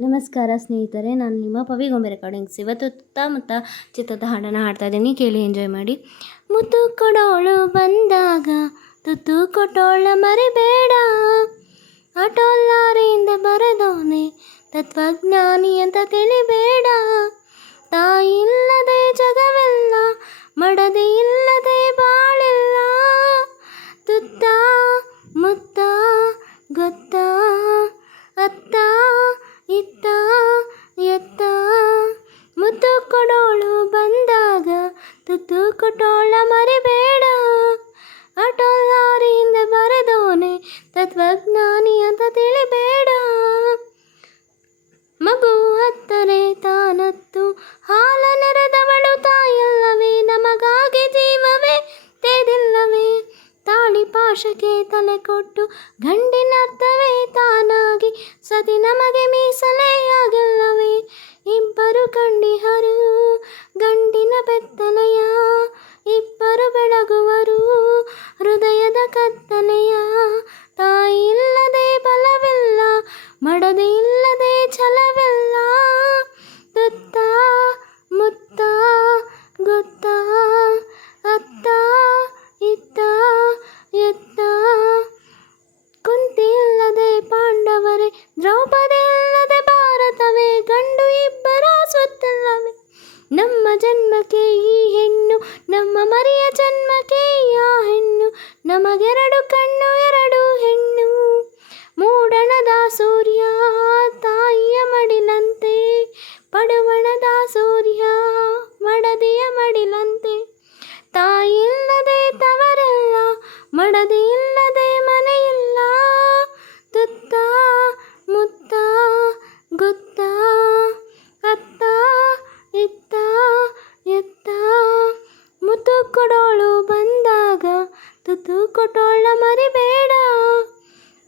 ನಮಸ್ಕಾರ ಸ್ನೇಹಿತರೆ, ನಾನು ನಿಮ್ಮ ಪವಿಗೊಂಬೆ ರೆಕಾರ್ಡಿಂಗ್ಸ್. ಇವತ್ತು ಸುತ್ತಮುತ್ತ ಚಿತ್ರದ ಹಾಡನ್ನು ಹಾಡ್ತಾ ಇದ್ದೀನಿ, ಕೇಳಿ ಎಂಜಾಯ್ ಮಾಡಿ. ಮುತ್ತು ಕೊಡೋಳು ಬಂದಾಗ ತುತ್ತು ಕೊಟ್ಟೋಳ ಮರಿಬೇಡ, ಆಟೋಲ್ಲಾರಿಯಿಂದ ಬರೆದೋನೆ ತತ್ವಜ್ಞಾನಿ ಅಂತ ತಿಳಿಬೇಡ. ತಾಯಿ ಇಲ್ಲದೆ ಜಗವೆಲ್ಲ, ಮಡದೆ ಇಲ್ಲದೆ ಬಾಳಿಲ್ಲ. ತುತ್ತ ಮುತ್ತ ಗೊತ್ತ ಅತ್ತ ಇತ್ತ ಎತ್ತ, ಮುತ್ತು ಕೊಡೋಳು ಬಂದಾಗ ತುತ್ತು ಕೊಟ್ಟೋಳ ಮರಿಬೇಡ, ಆಟೋಲ್ಲಾರಿಯಿಂದ ಬರೆದೋನೆ ತತ್ವಜ್ಞಾನಿ ಅಂತ ತಿಳಿಬೇಡ. ಮಗು ಹತ್ತರೆ ತಾನತ್ತು ಹಾಲ ನೆರೆದವಳು ತಾಯಲ್ಲವೇ, ನಮಗಾಗಿ ಜೀವವೇ ತೆದಿಲ್ಲವೇ. ತಾಳಿ ಪಾಶಕ್ಕೆ ತಲೆ ಕೊಟ್ಟು ಗಂಡಿನರ್ಥವೇ ತಾನಾಗಿ ಸತಿ ನಮಗೆ ಮೀಸಲೇ ಆಗಿಲ್ಲವೇ. ಇಬ್ಬರು ಕಂಡಿಹರು ಗಂಡಿನ ಬೆತ್ತಲೆಯ, ಇಬ್ಬರು ಬೆಳಗುವರು ಹೃದಯದ ಕತ್ತಲೆಯ. ತಾಯಿ ಇಲ್ಲದೆ ಬಲವಿಲ್ಲ, ಮಡದೆ ಇಲ್ಲದೆ ಛಲವಿಲ್ಲ. ತುತ್ತ ಮುತ್ತ ಗೊತ್ತ ಅತ್ತ ಇತ್ತ ಎತ್ತ, ಕುಂತಿ ಇಲ್ಲದೆ ಪಾಂಡವರೇ, ದ್ರೌಪದಿ ಇಲ್ಲದೆ ಭಾರತವೇ. ಗಂಡು ಇಬ್ಬರ ಸ್ವತ್ತಲ್ಲವೇ, ನಮ್ಮ ಜನ್ಮಕ್ಕೆ ಈ ಹೆಣ್ಣು, ನಮ್ಮ ಮರಿಯ ಜನ್ಮಕ್ಕೆ ಆ ಹೆಣ್ಣು. ನಮಗೆರಡು ಕಣ್ಣು ಎರಡು ಹೆಣ್ಣು, ಮೂಡಣದ ಸೂರ್ಯ ತಾಯಿಯ ಮಡಿಲಂತೆ, ಪಡುವಣದ ಸೂರ್ಯ ಮಡದಿಯ ಮಡಿಲಂತೆ. ತಾಯಿ ಇಲ್ಲದೆ ತವರಿಲ್ಲ, ಮಡದಿ ಇಲ್ಲದೆ ಮನೆಯಿಲ್ಲ. ತುತ್ತ ಮುತ್ತ ಗೊತ್ತ ಅತ್ತ ಇತ್ತ ಎತ್ತ, ಮುತ್ತು ಕೊಡೋಳು ಬಂದಾಗ ತುತ್ತು ಕೊಟ್ಟೋಳ ಮರಿಬೇಡ,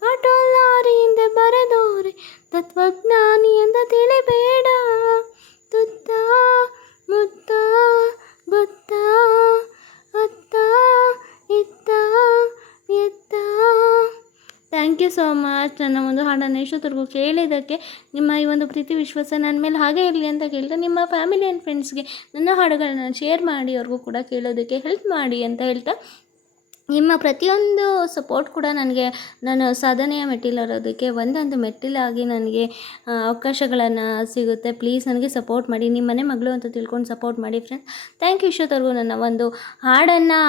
ಆಟೋಲ್ಲಾರಿಯಿಂದ ಬರೆದೋರೆ ತತ್ವಜ್ಞಾನಿ ಅಂತ ತಿಳಿಬೇಡ. ತುತ್ತ ಮುತ್ತ ಗೊತ್ತ ಅತ್ತ ಇತ್ತ ಎತ್ತ. Thank you so much. ನನ್ನ ಒಂದು ಹಾಡನ್ನು ಇಷ್ಟೊತ್ತರೆಗೂ ಕೇಳಿದ್ದಕ್ಕೆ ನಿಮ್ಮ ಈ ಒಂದು ಪ್ರೀತಿ ವಿಶ್ವಾಸ ನನ್ನ ಮೇಲೆ ಹಾಗೆ ಇರಲಿ ಅಂತ ಕೇಳ್ತಾ, ನಿಮ್ಮ ಫ್ಯಾಮಿಲಿ ಆ್ಯಂಡ್ ಫ್ರೆಂಡ್ಸ್ಗೆ ನನ್ನ ಹಾಡುಗಳನ್ನ ಶೇರ್ ಮಾಡಿ ಅವ್ರಿಗೂ ಕೂಡ ಕೇಳೋದಕ್ಕೆ ಹೆಲ್ಪ್ ಮಾಡಿ ಅಂತ ಹೇಳ್ತಾ, ನಿಮ್ಮ ಪ್ರತಿಯೊಂದು ಸಪೋರ್ಟ್ ಕೂಡ ನನಗೆ ನಾನು ಸಾಧನೆಯ ಮೆಟ್ಟಿಲಿರೋದಕ್ಕೆ ಒಂದೊಂದು ಮೆಟ್ಟಿಲಾಗಿ ನನಗೆ ಅವಕಾಶಗಳನ್ನು ಸಿಗುತ್ತೆ. ಪ್ಲೀಸ್ ನನಗೆ ಸಪೋರ್ಟ್ ಮಾಡಿ, ನಿಮ್ಮ ಮನೆ ಮಗಳು ಅಂತ ತಿಳ್ಕೊಂಡು ಸಪೋರ್ಟ್ ಮಾಡಿ ಫ್ರೆಂಡ್ಸ್. Thank you. ಇಷ್ಟೊತ್ತವರೆಗೂ ನನ್ನ ಒಂದು ಹಾಡನ್ನು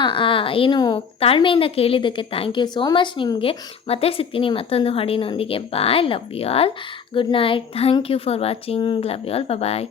ಏನು ತಾಳ್ಮೆಯಿಂದ ಕೇಳಿದ್ದಕ್ಕೆ ಥ್ಯಾಂಕ್ ಯು ಸೋ ಮಚ್ ನಿಮಗೆ. ಮತ್ತೆ ಸಿಗ್ತೀನಿ ಮತ್ತೊಂದು ಹಾಡಿನೊಂದಿಗೆ. Bye, love you all, good night, thank you for watching, love you all, bye.